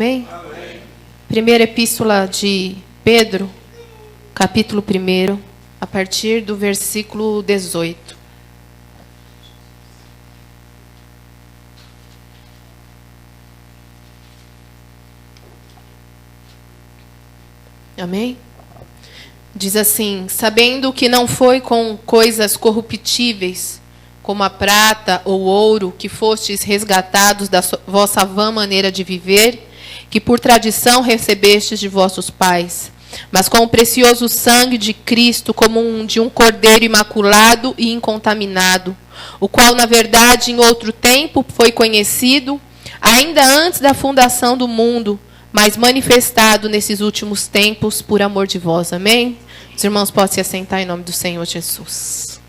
Amém? Primeira epístola de Pedro, capítulo 1, a partir do versículo 18. Amém? Diz assim: sabendo que não foi com coisas corruptíveis, como a prata ou ouro, que fostes resgatados da vossa vã maneira de viver, que por tradição recebestes de vossos pais, mas com o precioso sangue de Cristo, como de um cordeiro imaculado e incontaminado, o qual, na verdade, em outro tempo foi conhecido, ainda antes da fundação do mundo, mas manifestado nesses últimos tempos por amor de vós. Amém? Os irmãos podem se assentar em nome do Senhor Jesus.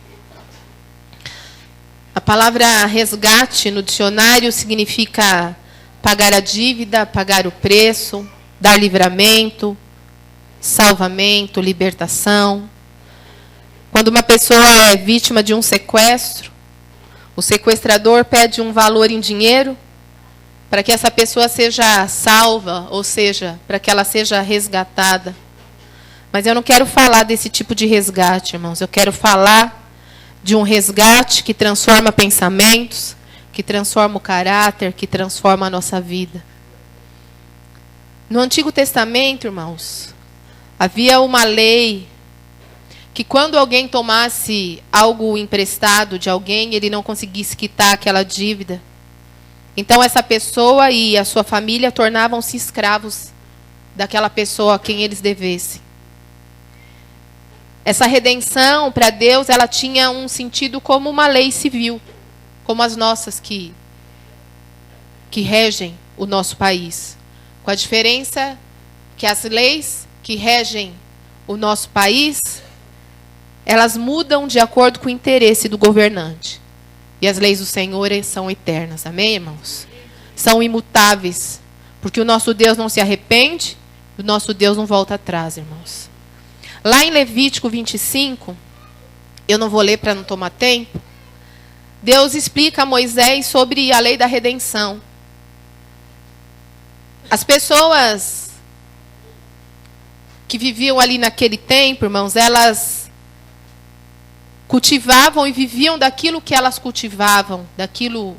A palavra resgate no dicionário significa pagar a dívida, pagar o preço, dar livramento, salvamento, libertação. Quando uma pessoa é vítima de um sequestro, o sequestrador pede um valor em dinheiro para que essa pessoa seja salva, ou seja, para que ela seja resgatada. Mas eu não quero falar desse tipo de resgate, irmãos. Eu quero falar de um resgate que transforma pensamentos, que transforma o caráter, que transforma a nossa vida. No Antigo Testamento, irmãos, havia uma lei que quando alguém tomasse algo emprestado de alguém, ele não conseguisse quitar aquela dívida, então essa pessoa e a sua família tornavam-se escravos daquela pessoa a quem eles devessem. Essa redenção, para Deus, ela tinha um sentido como uma lei civil, como as nossas que regem o nosso país. Com a diferença que as leis que regem o nosso país, elas mudam de acordo com o interesse do governante. E as leis do Senhor são eternas. Amém, irmãos? São imutáveis. Porque o nosso Deus não se arrepende, o nosso Deus não volta atrás, irmãos. Lá em Levítico 25, eu não vou ler para não tomar tempo, Deus explica a Moisés sobre a lei da redenção. As pessoas que viviam ali naquele tempo, irmãos, elas cultivavam e viviam daquilo que elas cultivavam, daquilo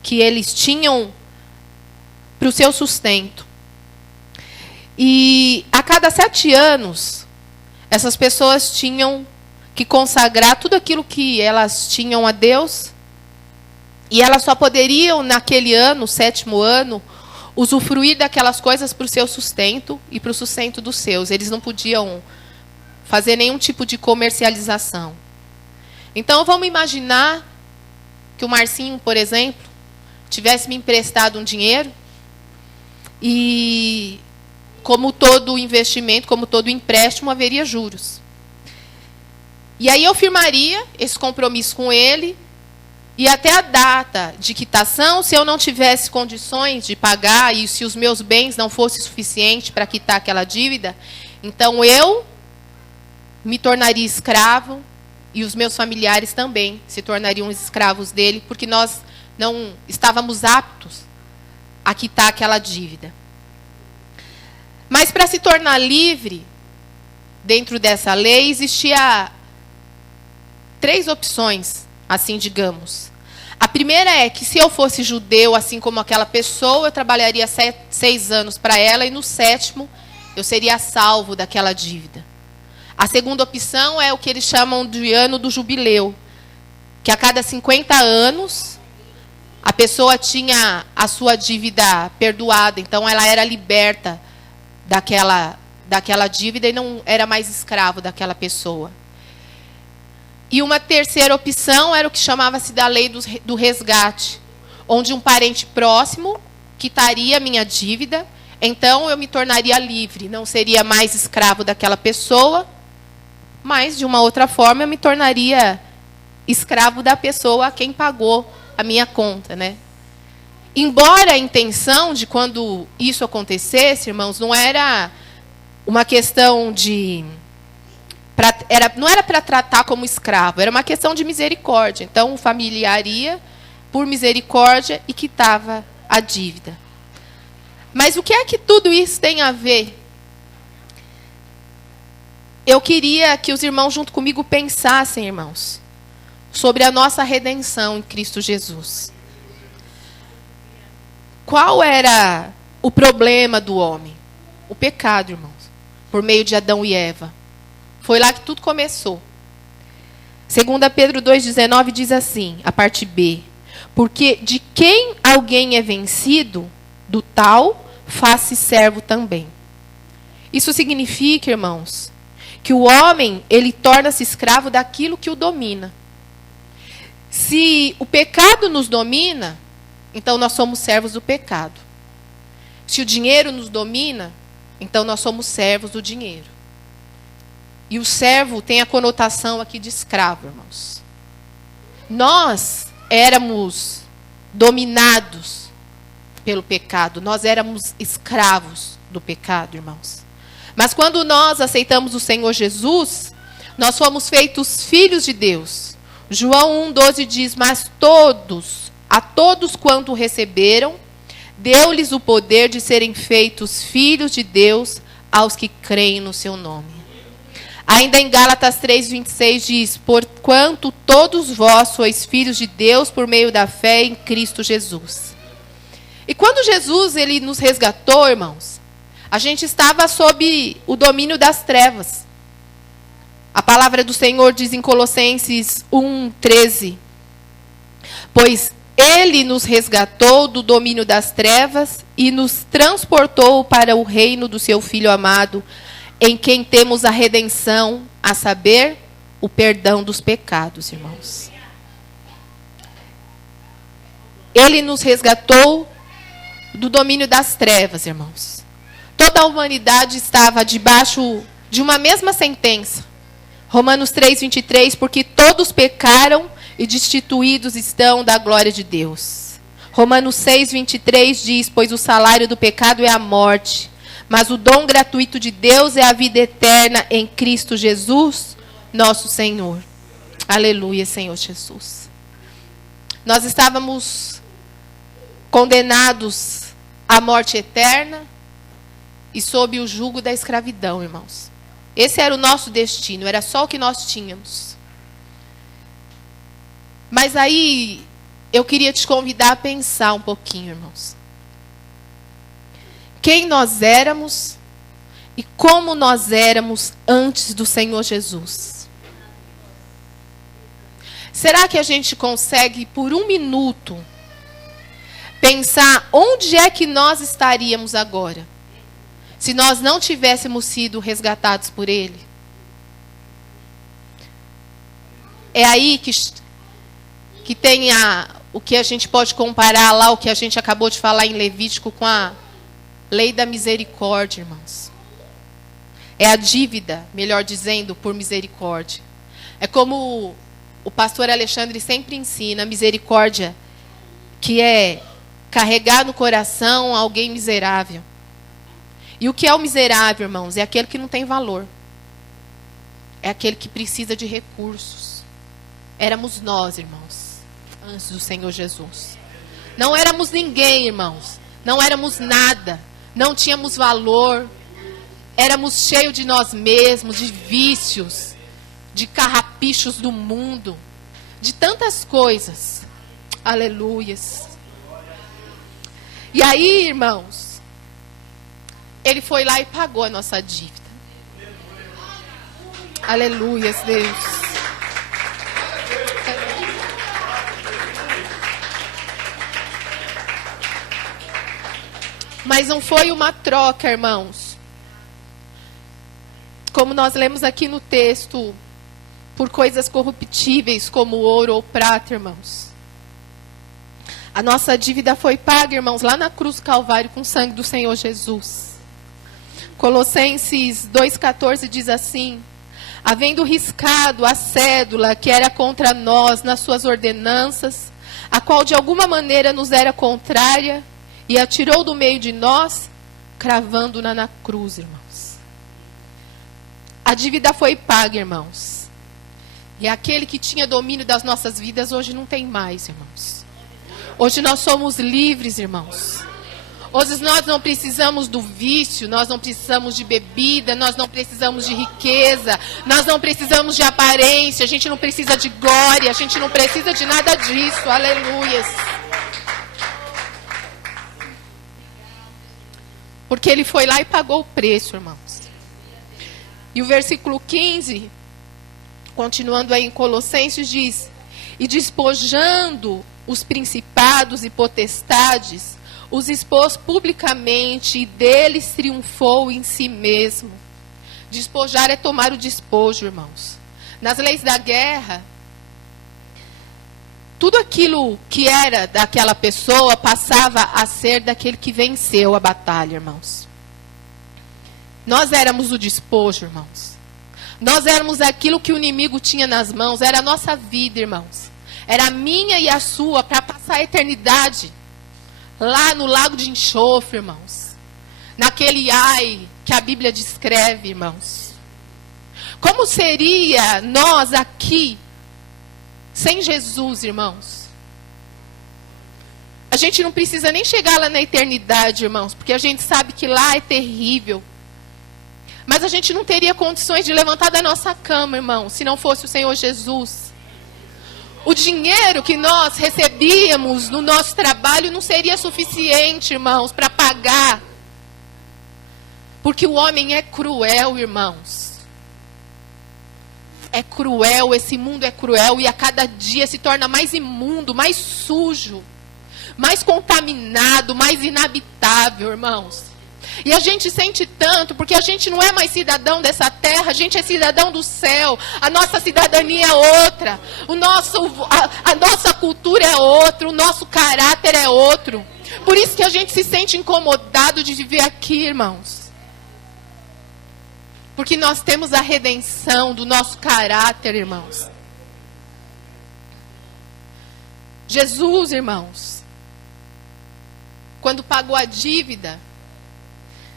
que eles tinham para o seu sustento. E a cada 7 anos, essas pessoas tinham que consagrar tudo aquilo que elas tinham a Deus. E elas só poderiam, naquele ano, o 7º ano, usufruir daquelas coisas para o seu sustento e para o sustento dos seus. Eles não podiam fazer nenhum tipo de comercialização. Então, vamos imaginar que o Marcinho, por exemplo, tivesse me emprestado um dinheiro e, como todo investimento, como todo empréstimo, haveria juros. E aí eu firmaria esse compromisso com ele, e até a data de quitação, se eu não tivesse condições de pagar e se os meus bens não fossem suficientes para quitar aquela dívida, então eu me tornaria escravo e os meus familiares também se tornariam escravos dele, porque nós não estávamos aptos a quitar aquela dívida. Mas para se tornar livre, dentro dessa lei, existia 3 opções, assim digamos. A primeira é que se eu fosse judeu, assim como aquela pessoa, eu trabalharia 6 anos para ela e no 7º eu seria salvo daquela dívida. A segunda opção é o que eles chamam de ano do jubileu, que a cada 50 anos a pessoa tinha a sua dívida perdoada, então ela era liberta daquela dívida e não era mais escravo daquela pessoa. E uma terceira opção era o que chamava-se da lei do resgate, onde um parente próximo quitaria a minha dívida, então eu me tornaria livre, não seria mais escravo daquela pessoa, mas, de uma outra forma, eu me tornaria escravo da pessoa a quem pagou a minha conta, né? Embora a intenção de quando isso acontecesse, irmãos, não era uma questão de... não era para tratar como escravo, era uma questão de misericórdia. Então, o familiar ia, por misericórdia, e quitava a dívida. Mas o que é que tudo isso tem a ver? Eu queria que os irmãos junto comigo pensassem, irmãos, sobre a nossa redenção em Cristo Jesus. Qual era o problema do homem? O pecado, irmãos, por meio de Adão e Eva. Foi lá que tudo começou. 2 Pedro 2,19 diz assim, a parte B. Porque de quem alguém é vencido, do tal faz-se servo também. Isso significa, irmãos, que o homem, ele torna-se escravo daquilo que o domina. Se o pecado nos domina, então nós somos servos do pecado. Se o dinheiro nos domina, então nós somos servos do dinheiro. E o servo tem a conotação aqui de escravo, irmãos. Nós éramos dominados pelo pecado. Nós éramos escravos do pecado, irmãos. Mas quando nós aceitamos o Senhor Jesus, nós fomos feitos filhos de Deus. João 1,12 diz, mas a todos quanto o receberam, deu-lhes o poder de serem feitos filhos de Deus aos que creem no seu nome. Ainda em Gálatas 3,26 diz, porquanto todos vós sois filhos de Deus por meio da fé em Cristo Jesus. E quando Jesus ele nos resgatou, irmãos, a gente estava sob o domínio das trevas. A palavra do Senhor diz em Colossenses 1,13, pois Ele nos resgatou do domínio das trevas e nos transportou para o reino do seu Filho amado, em quem temos a redenção, a saber, o perdão dos pecados, irmãos. Ele nos resgatou do domínio das trevas, irmãos. Toda a humanidade estava debaixo de uma mesma sentença. Romanos 3,23, porque todos pecaram e destituídos estão da glória de Deus. Romanos 6,23 diz, pois o salário do pecado é a morte, mas o dom gratuito de Deus é a vida eterna em Cristo Jesus, nosso Senhor. Aleluia, Senhor Jesus. Nós estávamos condenados à morte eterna e sob o jugo da escravidão, irmãos. Esse era o nosso destino, era só o que nós tínhamos. Mas aí, eu queria te convidar a pensar um pouquinho, irmãos. Quem nós éramos e como nós éramos antes do Senhor Jesus. Será que a gente consegue, por um minuto, pensar onde é que nós estaríamos agora, se nós não tivéssemos sido resgatados por Ele? É aí que tem o que a gente pode comparar lá, o que a gente acabou de falar em Levítico, com a lei da misericórdia, irmãos. É a dívida, melhor dizendo, por misericórdia. É como o pastor Alexandre sempre ensina, a misericórdia, que é carregar no coração alguém miserável. E o que é o miserável, irmãos? É aquele que não tem valor. É aquele que precisa de recursos. Éramos nós, irmãos, antes do Senhor Jesus. Não éramos ninguém, irmãos. Não éramos nada. Não tínhamos valor. Éramos cheios de nós mesmos, de vícios, de carrapichos do mundo, de tantas coisas. Aleluias. E aí, irmãos, Ele foi lá e pagou a nossa dívida. Aleluias, Deus. Mas não foi uma troca, irmãos. Como nós lemos aqui no texto, por coisas corruptíveis como ouro ou prata, irmãos. A nossa dívida foi paga, irmãos, lá na cruz do Calvário com o sangue do Senhor Jesus. Colossenses 2,14 diz assim: havendo riscado a cédula que era contra nós nas suas ordenanças, a qual de alguma maneira nos era contrária, e a tirou do meio de nós, cravando-na na cruz, irmãos. A dívida foi paga, irmãos. E aquele que tinha domínio das nossas vidas hoje não tem mais, irmãos. Hoje nós somos livres, irmãos. Hoje nós não precisamos do vício, nós não precisamos de bebida, nós não precisamos de riqueza, nós não precisamos de aparência, a gente não precisa de glória, a gente não precisa de nada disso. Aleluias. Porque ele foi lá e pagou o preço, irmãos. E o versículo 15, continuando aí em Colossenses, diz: e despojando os principados e potestades, os expôs publicamente e deles triunfou em si mesmo. Despojar é tomar o despojo, irmãos. Nas leis da guerra, tudo aquilo que era daquela pessoa passava a ser daquele que venceu a batalha, irmãos. Nós éramos o despojo, irmãos. Nós éramos aquilo que o inimigo tinha nas mãos. Era a nossa vida, irmãos. Era a minha e a sua para passar a eternidade lá no lago de enxofre, irmãos. Naquele ai que a Bíblia descreve, irmãos. Como seria nós aqui sem Jesus, irmãos? A gente não precisa nem chegar lá na eternidade, irmãos, porque a gente sabe que lá é terrível. Mas a gente não teria condições de levantar da nossa cama, irmão, se não fosse o Senhor Jesus. O dinheiro que nós recebíamos no nosso trabalho não seria suficiente, irmãos, para pagar. Porque o homem é cruel, irmãos. É cruel, esse mundo é cruel e a cada dia se torna mais imundo, mais sujo, mais contaminado, mais inabitável, irmãos. E a gente sente tanto, porque a gente não é mais cidadão dessa terra, a gente é cidadão do céu. A nossa cidadania é outra, a nossa cultura é outra, o nosso caráter é outro. Por isso que a gente se sente incomodado de viver aqui, irmãos. Porque nós temos a redenção do nosso caráter, irmãos. Jesus, irmãos, quando pagou a dívida,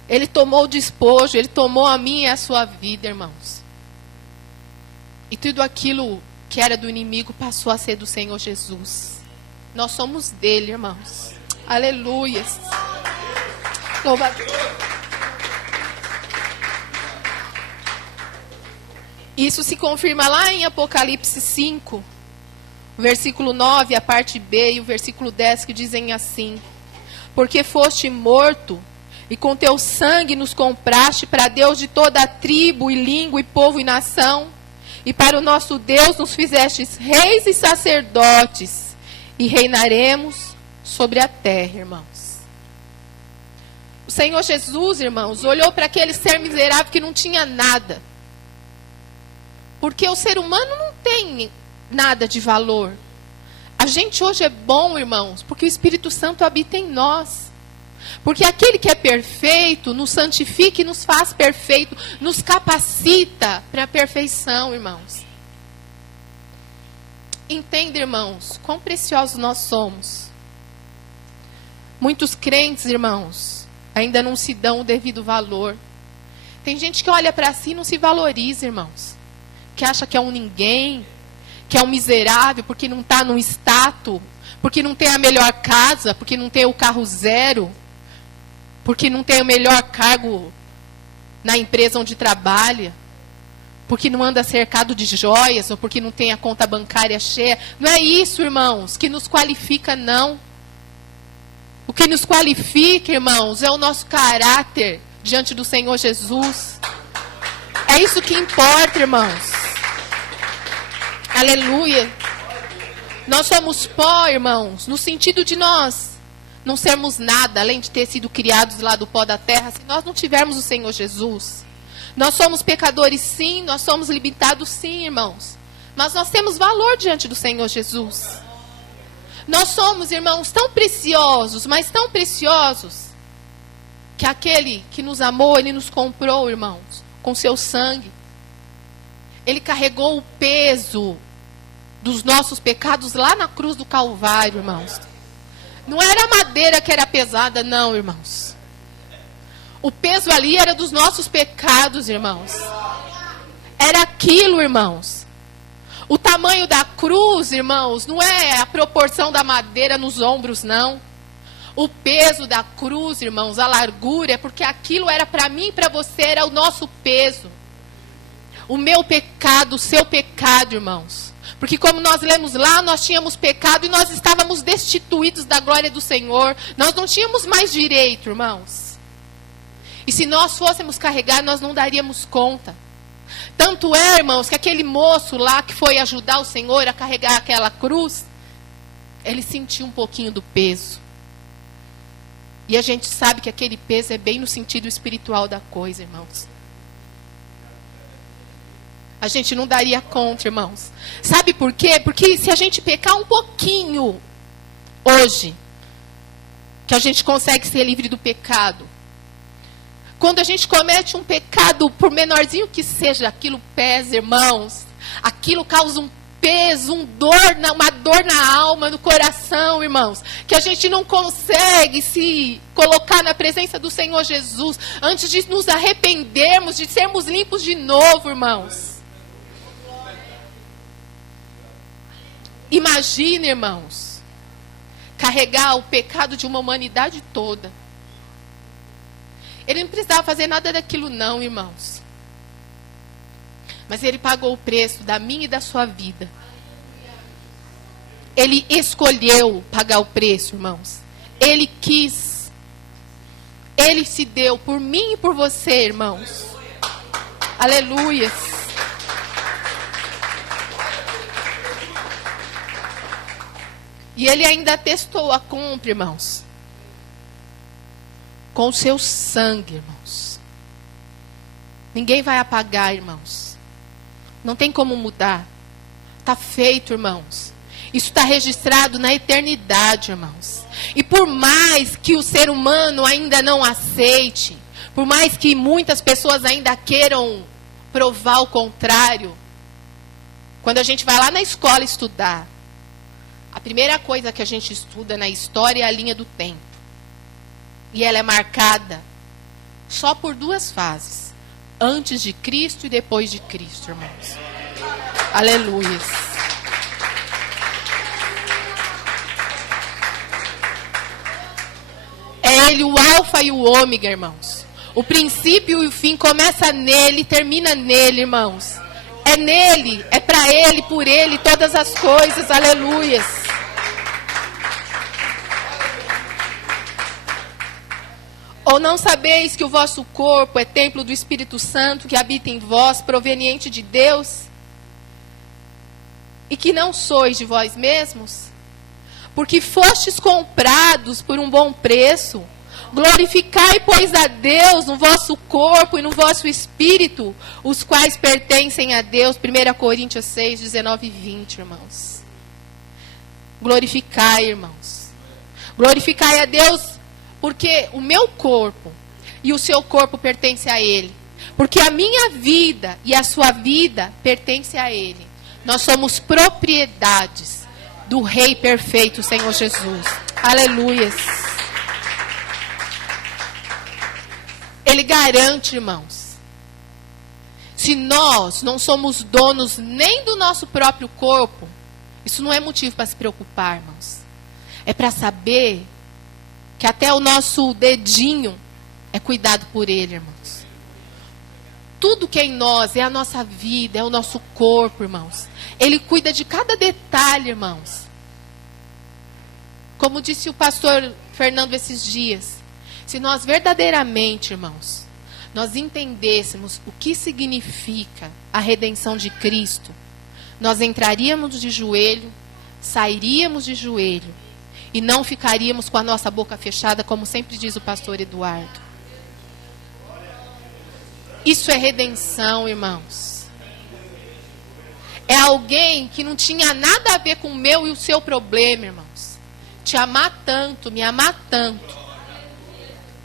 Ele tomou o despojo, Ele tomou a minha e a sua vida, irmãos. E tudo aquilo que era do inimigo passou a ser do Senhor Jesus. Nós somos dele, irmãos. Aleluias. Louva a Deus. Isso se confirma lá em Apocalipse 5, versículo 9, a parte B, e o versículo 10, que dizem assim: porque foste morto, e com teu sangue nos compraste para Deus de toda a tribo, e língua, e povo, e nação. E para o nosso Deus nos fizestes reis e sacerdotes, e reinaremos sobre a terra, irmãos. O Senhor Jesus, irmãos, olhou para aquele ser miserável que não tinha nada. Porque o ser humano não tem nada de valor. A gente hoje é bom, irmãos, porque o Espírito Santo habita em nós. Porque aquele que é perfeito nos santifica e nos faz perfeito, nos capacita para a perfeição, irmãos. Entenda, irmãos, quão preciosos nós somos. Muitos crentes, irmãos, ainda não se dão o devido valor. Tem gente que olha para si e não se valoriza, irmãos. Que acha que é um ninguém, que é um miserável, porque não está no status, porque não tem a melhor casa, porque não tem o carro zero, porque não tem o melhor cargo na empresa onde trabalha, porque não anda cercado de joias, ou porque não tem a conta bancária cheia. Não é isso, irmãos, que nos qualifica, não. O que nos qualifica, irmãos, é o nosso caráter diante do Senhor Jesus. É isso que importa, irmãos. Aleluia. Nós somos pó, irmãos, no sentido de nós não sermos nada, além de ter sido criados lá do pó da terra, se nós não tivermos o Senhor Jesus. Nós somos pecadores, sim, nós somos limitados, sim, irmãos. Mas nós temos valor diante do Senhor Jesus. Nós somos, irmãos, tão preciosos, mas tão preciosos, que aquele que nos amou, Ele nos comprou, irmãos, com seu sangue. Ele carregou o peso dos nossos pecados lá na cruz do Calvário, irmãos. Não era a madeira que era pesada, não, irmãos. O peso ali era dos nossos pecados, irmãos. Era aquilo, irmãos. O tamanho da cruz, irmãos, não é a proporção da madeira nos ombros, não. O peso da cruz, irmãos, a largura, é porque aquilo era para mim e para você, era o nosso peso. O meu pecado, o seu pecado, irmãos. Porque como nós lemos lá, nós tínhamos pecado e nós estávamos destituídos da glória do Senhor. Nós não tínhamos mais direito, irmãos. E se nós fôssemos carregar, nós não daríamos conta. Tanto é, irmãos, que aquele moço lá que foi ajudar o Senhor a carregar aquela cruz, ele sentiu um pouquinho do peso. E a gente sabe que aquele peso é bem no sentido espiritual da coisa, irmãos. A gente não daria conta, irmãos. Sabe por quê? Porque se a gente pecar um pouquinho hoje, que a gente consegue ser livre do pecado. Quando a gente comete um pecado, por menorzinho que seja, aquilo pesa, irmãos. Aquilo causa um peso, uma dor na alma, no coração, irmãos. Que a gente não consegue se colocar na presença do Senhor Jesus. Antes de nos arrependermos, de sermos limpos de novo, irmãos. Imagine, irmãos, carregar o pecado de uma humanidade toda. Ele não precisava fazer nada daquilo não, irmãos. Mas ele pagou o preço da minha e da sua vida. Ele escolheu pagar o preço, irmãos. Ele quis. Ele se deu por mim e por você, irmãos. Aleluia. E ele ainda atestou a compra, irmãos. Com o seu sangue, irmãos. Ninguém vai apagar, irmãos. Não tem como mudar. Está feito, irmãos. Isso está registrado na eternidade, irmãos. E por mais que o ser humano ainda não aceite, por mais que muitas pessoas ainda queiram provar o contrário, quando a gente vai lá na escola estudar, a primeira coisa que a gente estuda na história é a linha do tempo. E ela é marcada só por 2 fases. Antes de Cristo e depois de Cristo, irmãos. Aleluia. É Ele o alfa e o ômega, irmãos. O princípio e o fim começa nele e termina nele, irmãos. É nele, é para Ele, por Ele, todas as coisas. Aleluia. Ou não sabeis que o vosso corpo é templo do Espírito Santo que habita em vós, proveniente de Deus? E que não sois de vós mesmos? Porque fostes comprados por um bom preço. Glorificai, pois, a Deus no vosso corpo e no vosso espírito, os quais pertencem a Deus. 1 Coríntios 6, 19 e 20, irmãos. Glorificai, irmãos. Glorificai a Deus. Porque o meu corpo e o seu corpo pertencem a Ele. Porque a minha vida e a sua vida pertencem a Ele. Nós somos propriedades do Rei perfeito, Senhor Jesus. Aleluia. Ele garante, irmãos. Se nós não somos donos nem do nosso próprio corpo, isso não é motivo para se preocupar, irmãos. É para saber que até o nosso dedinho é cuidado por Ele, irmãos. Tudo que é em nós é a nossa vida, é o nosso corpo, irmãos. Ele cuida de cada detalhe, irmãos. Como disse o pastor Fernando esses dias, se nós verdadeiramente, irmãos, nós entendêssemos o que significa a redenção de Cristo, nós entraríamos de joelho, sairíamos de joelho, e não ficaríamos com a nossa boca fechada, como sempre diz o pastor Eduardo. Isso é redenção, irmãos. É alguém que não tinha nada a ver com o meu e o seu problema, irmãos. Te amar tanto, me amar tanto,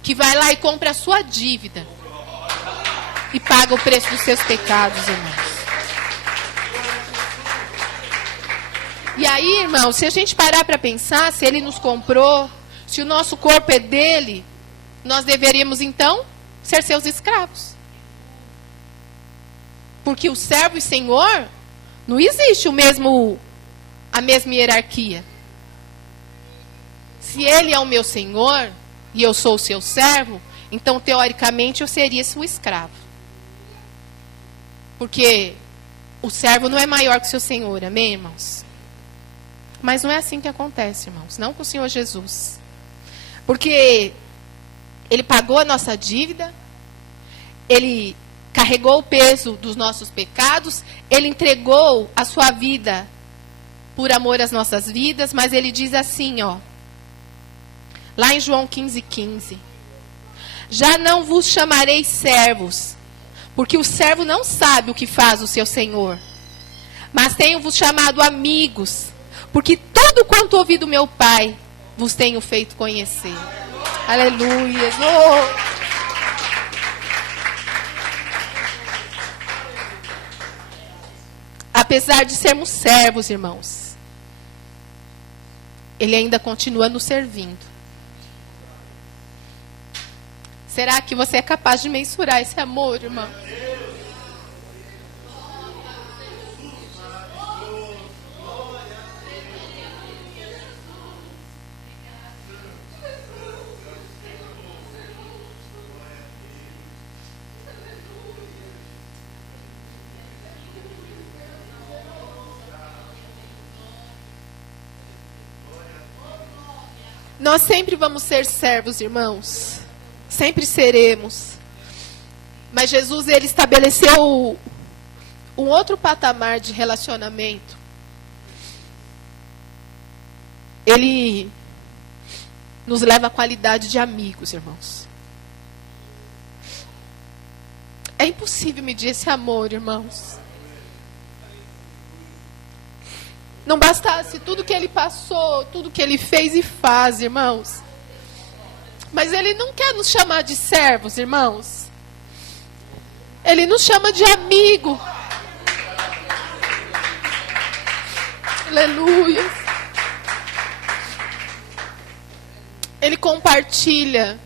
que vai lá e compra a sua dívida e paga o preço dos seus pecados, irmãos. E aí, irmão, se a gente parar para pensar, se Ele nos comprou, se o nosso corpo é dele, nós deveríamos, então, ser seus escravos. Porque o servo e senhor, não existe a mesma hierarquia. Se ele é o meu senhor e eu sou o seu servo, então teoricamente eu seria seu escravo. Porque o servo não é maior que o seu senhor, amém, irmãos? Mas não é assim que acontece, irmãos. Não com o Senhor Jesus. Porque ele pagou a nossa dívida, ele carregou o peso dos nossos pecados, ele entregou a sua vida por amor às nossas vidas, mas ele diz assim, ó, lá em João 15:15, já não vos chamarei servos, porque o servo não sabe o que faz o seu senhor, mas tenho-vos chamado amigos, porque tudo quanto ouvi do meu Pai vos tenho feito conhecer. Aleluia. Oh. Apesar de sermos servos, irmãos, ele ainda continua nos servindo. Será que você é capaz de mensurar esse amor, irmão? Nós sempre vamos ser servos, irmãos. Sempre seremos. Mas Jesus, ele estabeleceu um outro patamar de relacionamento. Ele nos leva à qualidade de amigos, irmãos. É impossível medir esse amor, irmãos. Não bastasse tudo que ele passou, tudo que ele fez e faz, irmãos. Mas ele não quer nos chamar de servos, irmãos. Ele nos chama de amigo. Aleluia. Ele compartilha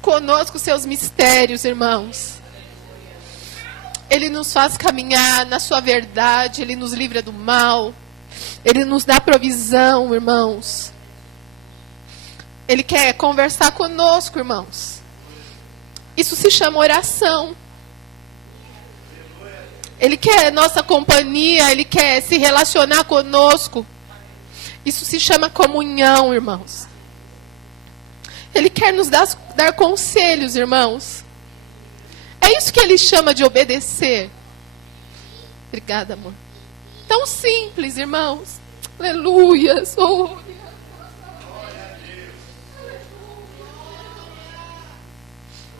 conosco seus mistérios, irmãos. Ele nos faz caminhar na sua verdade. Ele nos livra do mal. Ele nos dá provisão, irmãos. Ele quer conversar conosco, irmãos. Isso se chama oração. Ele quer nossa companhia. Ele quer se relacionar conosco. Isso se chama comunhão, irmãos. Ele quer nos dar conselhos, irmãos. É isso que ele chama de obedecer. Obrigada, amor. Tão simples, irmãos. Aleluias. Oh.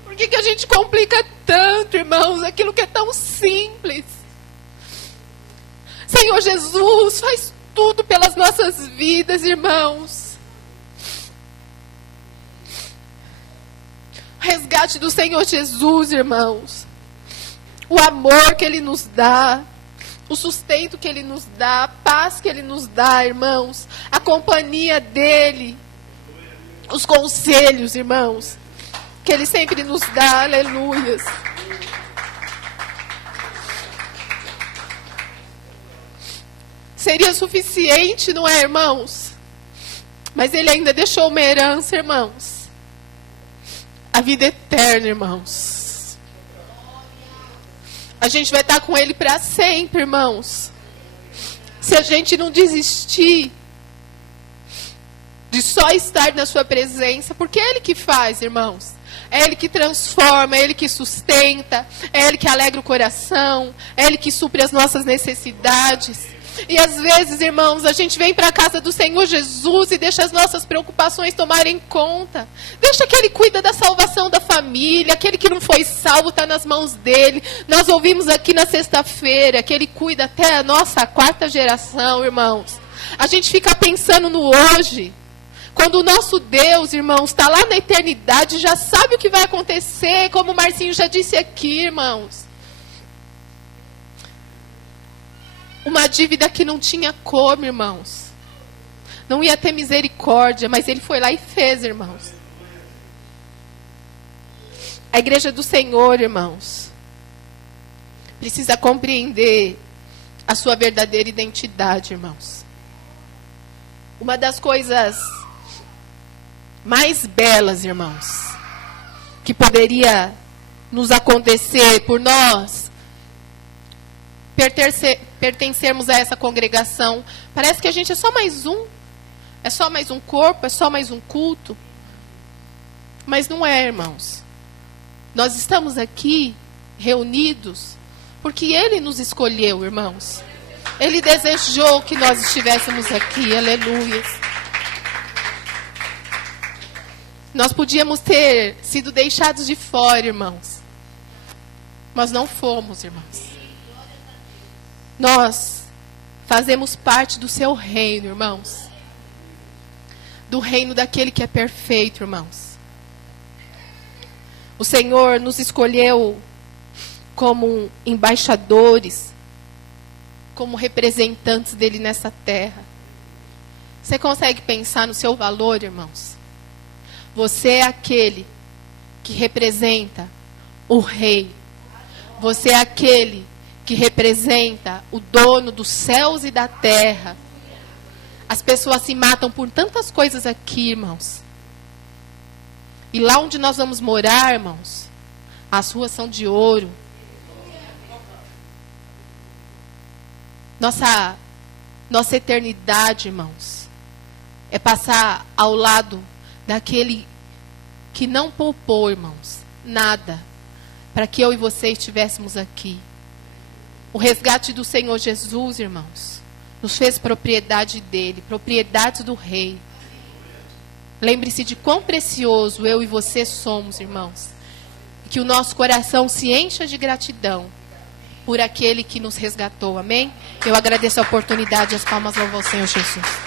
Por que a gente complica tanto, irmãos? Aquilo que é tão simples. Senhor Jesus, faz tudo pelas nossas vidas, irmãos. O resgate do Senhor Jesus, irmãos. O amor que Ele nos dá. O sustento que Ele nos dá, a paz que Ele nos dá, irmãos, a companhia dEle, os conselhos, irmãos, que Ele sempre nos dá, aleluias. Seria suficiente, não é, irmãos? Mas Ele ainda deixou uma herança, irmãos, a vida eterna, irmãos. A gente vai estar com Ele para sempre, irmãos. Se a gente não desistir de só estar na sua presença, porque é Ele que faz, irmãos. É Ele que transforma, é Ele que sustenta, é Ele que alegra o coração, é Ele que supre as nossas necessidades. E às vezes, irmãos, a gente vem para a casa do Senhor Jesus e deixa as nossas preocupações tomarem conta. Deixa que Ele cuida da salvação da família. Aquele que não foi salvo está nas mãos dEle. Nós ouvimos aqui na sexta-feira que Ele cuida até a nossa 4ª geração, irmãos. A gente fica pensando no hoje. Quando o nosso Deus, irmãos, está lá na eternidade, já sabe o que vai acontecer, como o Marcinho já disse aqui, irmãos. Uma dívida que não tinha como, irmãos. Não ia ter misericórdia, mas Ele foi lá e fez, irmãos. A igreja do Senhor, irmãos, precisa compreender a sua verdadeira identidade, irmãos. Uma das coisas mais belas, irmãos, que poderia nos acontecer por nós pertencermos a essa congregação. Parece que a gente é só mais um. É só mais um corpo, é só mais um culto. Mas não é, irmãos. Nós estamos aqui reunidos porque Ele nos escolheu, irmãos. Ele desejou que nós estivéssemos aqui. Aleluia. Nós podíamos ter sido deixados de fora, irmãos. Mas não fomos, irmãos. Nós fazemos parte do seu reino, irmãos. Do reino daquele que é perfeito, irmãos. O Senhor nos escolheu como embaixadores, como representantes dele nessa terra. Você consegue pensar no seu valor, irmãos? Você é aquele que representa o rei. Você é aquele que representa o dono dos céus e da terra. As pessoas se matam por tantas coisas aqui, irmãos. E lá onde nós vamos morar, irmãos, as ruas são de ouro. Nossa eternidade, irmãos, é passar ao lado daquele que não poupou, irmãos, nada, para que eu e você estivéssemos aqui. O resgate do Senhor Jesus, irmãos, nos fez propriedade dele, propriedade do Rei. Lembre-se de quão precioso eu e você somos, irmãos. E que o nosso coração se encha de gratidão por aquele que nos resgatou. Amém? Eu agradeço a oportunidade e as palmas louvam ao Senhor Jesus.